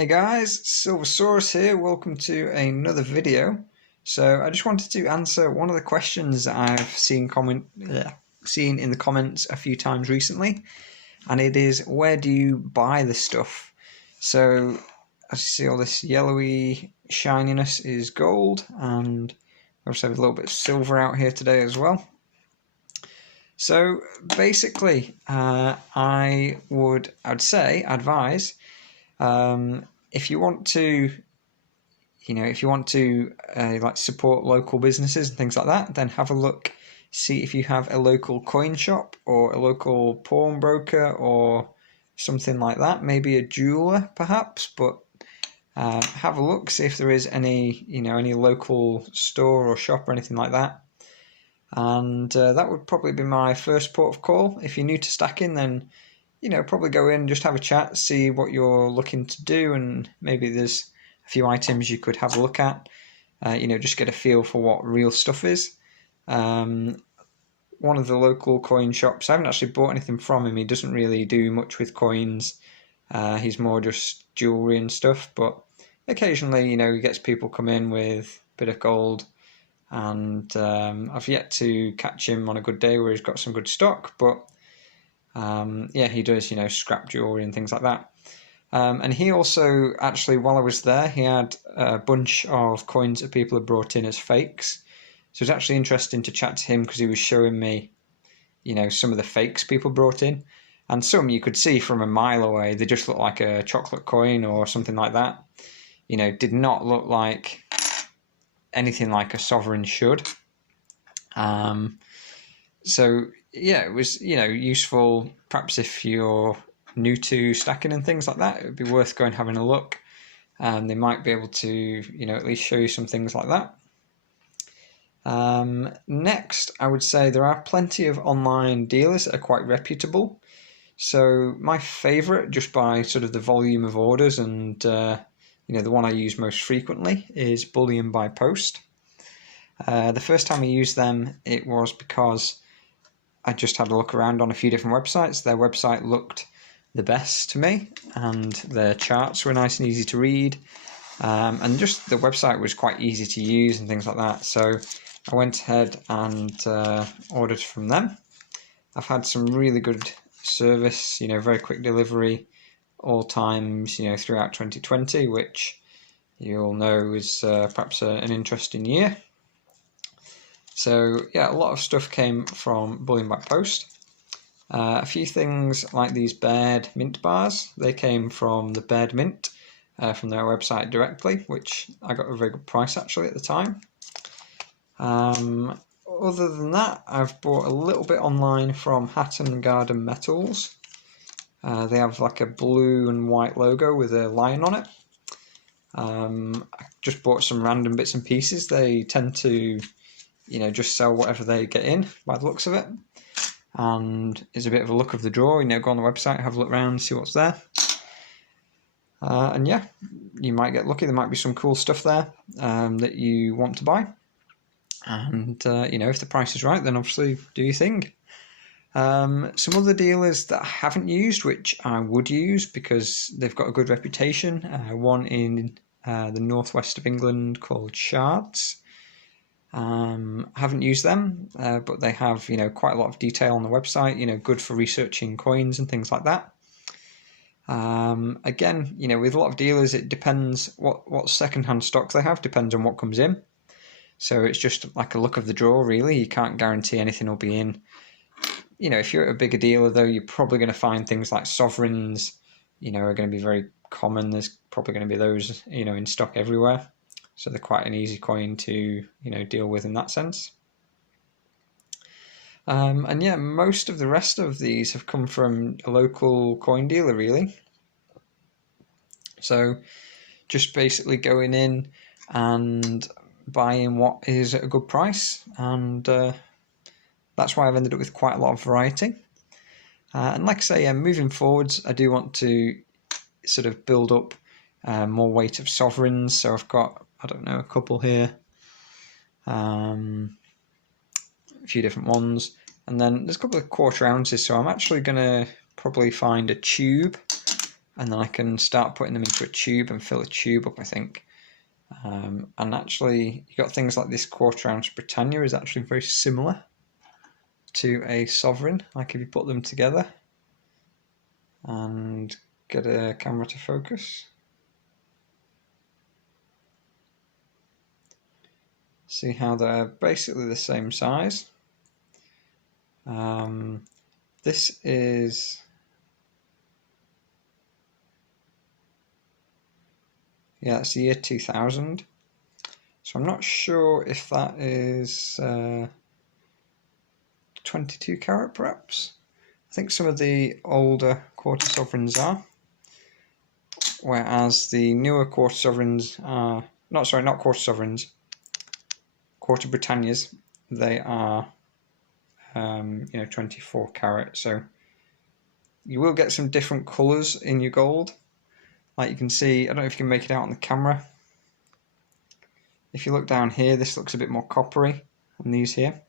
Hey guys, Silver here. Welcome to another video. So I just wanted to answer one of the questions that I've seen in the comments a few times recently, and it is, where do you buy this stuff? So as you see, all this yellowy shininess is gold, and I also have a little bit of silver out here today as well. So basically, I'd advise. If you want to, like support local businesses and things like that, then have a look, see if you have a local coin shop or a local pawnbroker or something like that. Maybe a jeweler, perhaps, but have a look, see if there is any local store or shop or anything like that. And that would probably be my first port of call. If you're new to stacking, then probably go in, just have a chat, see what you're looking to do, and maybe there's a few items you could have a look at. Just get a feel for what real stuff is. One of the local coin shops, I haven't actually bought anything from him. He doesn't really do much with coins. He's more just jewellery and stuff, but occasionally, he gets people come in with a bit of gold, and I've yet to catch him on a good day where he's got some good stock, but he does, scrap jewellery and things like that. And he also, actually, while I was there, he had a bunch of coins that people had brought in as fakes. So it was actually interesting to chat to him because he was showing me, some of the fakes people brought in. And some you could see from a mile away, they just looked like a chocolate coin or something like that. Did not look like anything like a sovereign should. So yeah, it was useful. Perhaps if you're new to stacking and things like that, it would be worth going having a look. They might be able to at least show you some things like that. Next, I would say there are plenty of online dealers that are quite reputable. So my favourite, just by sort of the volume of orders and the one I use most frequently, is Bullion by Post. The first time I used them, it was because I just had a look around on a few different websites. Their website looked the best to me, and their charts were nice and easy to read, and just the website was quite easy to use and things like that. So I went ahead and ordered from them. I've had some really good service, very quick delivery all times, throughout 2020, which you'll know is perhaps an interesting year. So yeah, a lot of stuff came from Bullion by Post. A few things like these Baird Mint bars, they came from the Baird Mint, from their website directly, which I got a very good price actually at the time. Other than that, I've bought a little bit online from Hatton Garden Metals. They have like a blue and white logo with a lion on it. I just bought some random bits and pieces. They tend to just sell whatever they get in by the looks of it. And it's a bit of a look of the draw, go on the website, have a look around, see what's there. And yeah, you might get lucky. There might be some cool stuff there that you want to buy. And, if the price is right, then obviously do your thing. Some other dealers that I haven't used, which I would use because they've got a good reputation. One in the northwest of England called Shards. Haven't used them, but they have quite a lot of detail on the website, good for researching coins and things like that. Again, with a lot of dealers, it depends what second-hand stock they have, depends on what comes in. So it's just like a look of the draw, really. You can't guarantee anything will be in. If you're at a bigger dealer, though, you're probably going to find things like sovereigns, are going to be very common. There's probably going to be those, in stock everywhere. So they're quite an easy coin to, deal with in that sense. And yeah, most of the rest of these have come from a local coin dealer, really. So just basically going in and buying what is at a good price, and that's why I've ended up with quite a lot of variety. And like I say, moving forwards, I do want to sort of build up more weight of sovereigns. So I've got, a couple here, a few different ones, and then there's a couple of quarter ounces. So I'm actually going to probably find a tube and then I can start putting them into a tube and fill a tube up, I think. And actually, you got things like this 1/4 ounce Britannia is actually very similar to a Sovereign, like if you put them together and get a camera to focus. See how they're basically the same size. This is, yeah, it's the year 2000. So I'm not sure if that is 22 carat perhaps. I think some of the older 1/4 Sovereigns are, whereas the newer 1/4 Sovereigns are, not 1/4 Sovereigns, 1/4 Britannias, they are 24 carat. So you will get some different colours in your gold. Like you can see, I don't know if you can make it out on the camera. If you look down here, this looks a bit more coppery than these here.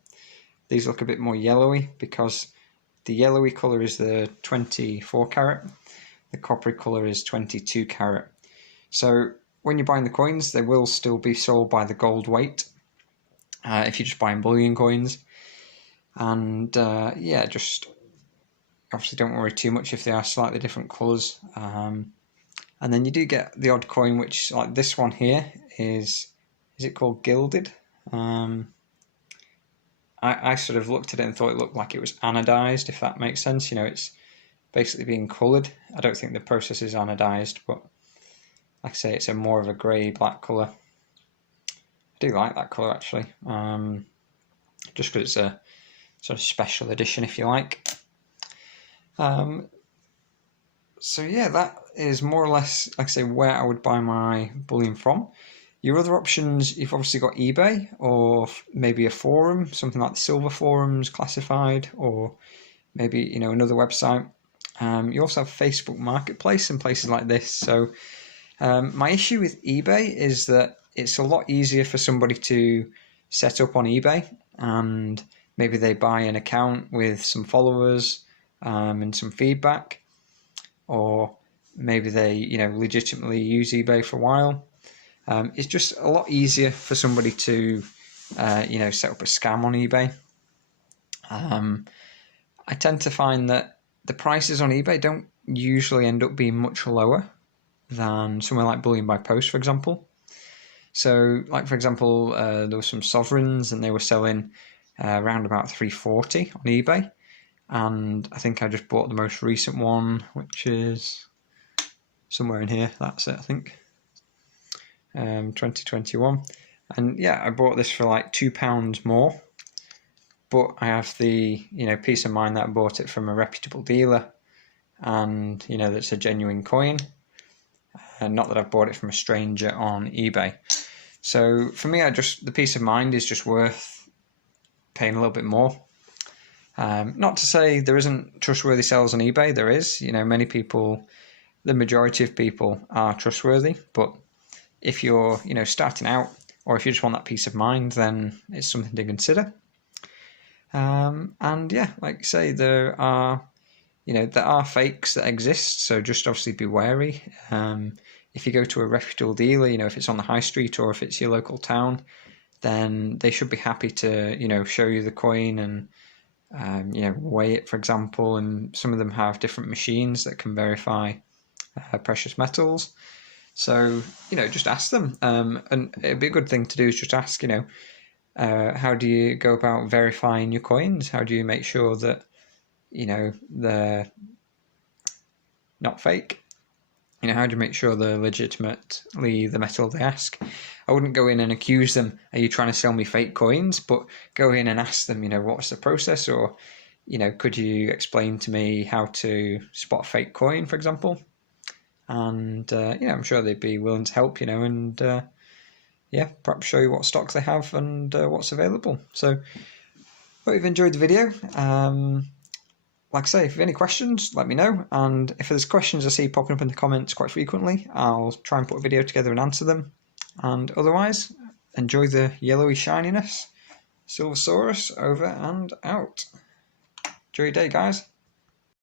These look a bit more yellowy because the yellowy colour is the 24 carat. The coppery colour is 22 carat. So when you're buying the coins, they will still be sold by the gold weight if you're just buying bullion coins. And yeah, just obviously don't worry too much if they are slightly different colours. And then you do get the odd coin, which, like this one here, is it called gilded? I sort of looked at it and thought it looked like it was anodized, if that makes sense. You know, it's basically being coloured. I don't think the process is anodized, but like I say, it's a more of a grey-black colour. I do like that colour actually, just because it's a sort of special edition, if you like. So yeah, that is more or less, like I say, where I would buy my bullion from. Your other options, you've obviously got eBay, or maybe a forum, something like the Silver Forums, Classified, or maybe another website. You also have Facebook Marketplace and places like this. So my issue with eBay is that it's a lot easier for somebody to set up on eBay, and maybe they buy an account with some followers and some feedback, or maybe they legitimately use eBay for a while. It's just a lot easier for somebody to set up a scam on eBay. I tend to find that the prices on eBay don't usually end up being much lower than somewhere like Bullion by Post, for example. So, like for example, there were some Sovereigns and they were selling around about $340 on eBay, and I think I just bought the most recent one, which is somewhere in here. That's it, I think. 2021, and yeah, I bought this for like £2 more, but I have the peace of mind that I bought it from a reputable dealer, and that's a genuine coin, and not that I've bought it from a stranger on eBay. So for me, the peace of mind is just worth paying a little bit more. Not to say there isn't trustworthy sales on eBay. There is. Many people, the majority of people are trustworthy, but if you're starting out, or if you just want that peace of mind, then it's something to consider. And yeah, like I say, there are fakes that exist, so just obviously be wary. If you go to a reputable dealer, if it's on the high street or if it's your local town, then they should be happy to show you the coin and weigh it, for example. And some of them have different machines that can verify precious metals. So, just ask them. And it'd be a good thing to do is just ask, how do you go about verifying your coins? How do you make sure that, they're not fake? How do you make sure they're legitimately the metal they ask? I wouldn't go in and accuse them, are you trying to sell me fake coins? But go in and ask them, what's the process? Or, could you explain to me how to spot a fake coin, for example? And I'm sure they'd be willing to help, and perhaps show you what stocks they have and what's available. So, hope you've enjoyed the video. Like I say, if you have any questions, let me know. And if there's questions I see popping up in the comments quite frequently, I'll try and put a video together and answer them. And otherwise, enjoy the yellowy shininess. Silversaurus over and out. Enjoy your day, guys.